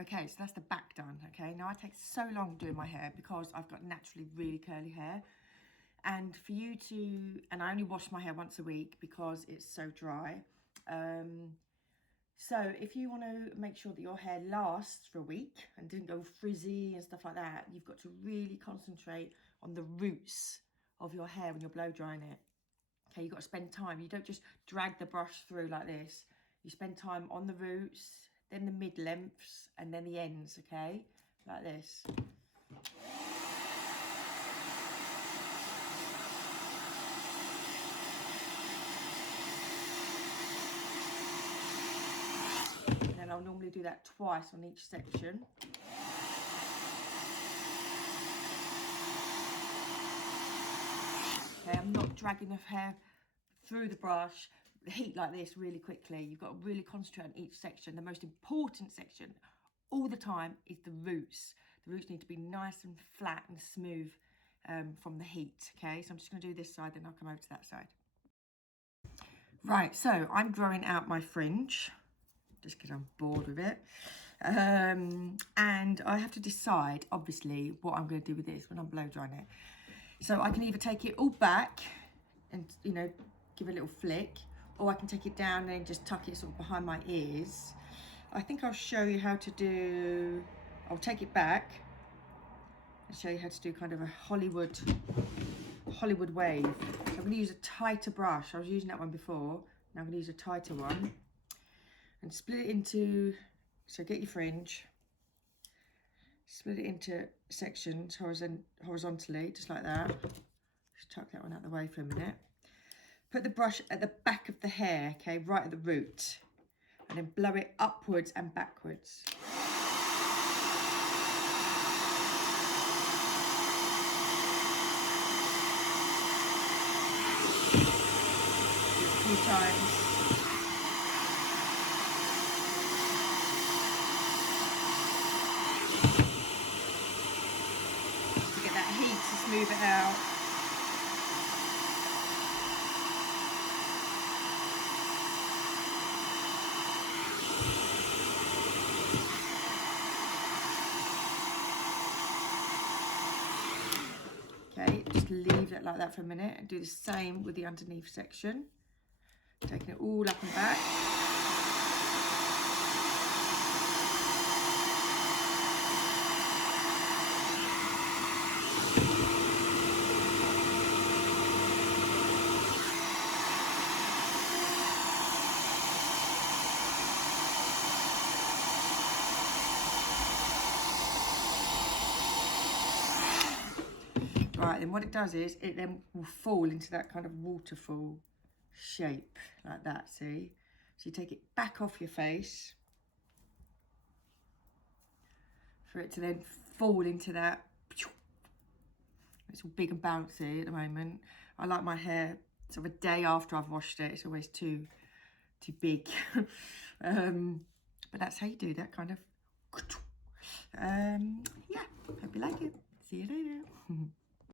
Okay, so that's the back done, okay? Now I take so long doing my hair because I've got naturally really curly hair. And for you to, and I only wash my hair once a week because it's so dry. So if you want to make sure that your hair lasts for a week and didn't go frizzy and stuff like that, you've got to really concentrate on the roots of your hair when you're blow drying it. Okay, you've got to spend time. You don't just drag the brush through like this. You spend time on the roots, then the mid-lengths, and then the ends, okay? Like this. And then I'll normally do that twice on each section. Okay, I'm not dragging the hair through the brush, the heat like this really quickly. You've got to really concentrate on each section. The most important section all the time is the roots. The roots need to be nice and flat and smooth from the heat, okay? So I'm just going to do this side, then I'll come over to that side. Right, so I'm growing out my fringe, just because I'm bored with it. And I have to decide, obviously, what I'm going to do with this when I'm blow drying it. So I can either take it all back and, you know, give a little flick, or I can take it down and just tuck it sort of behind my ears. I think I'll show you how to do, I'll take it back and show you how to do kind of a Hollywood wave. So I'm going to use a tighter brush. I was using that one before. Now I'm going to use a tighter one and split it into, so get your fringe, split it into sections horizontally, just like that. Just tuck that one out of the way for a minute. Put the brush at the back of the hair, okay, right at the root, and then blow it upwards and backwards. Do it a few times. To get that heat to smooth it out. Okay, just leave it like that for a minute and do the same with the underneath section. Taking it all up and back. Right, then what it does is it then will fall into that kind of waterfall shape like that, see? So you take it back off your face for it to then fall into that. It's all big and bouncy at the moment. I like my hair sort of a day after I've washed it. It's always too big. But that's how you do that kind of. Yeah, hope you like it. See you later.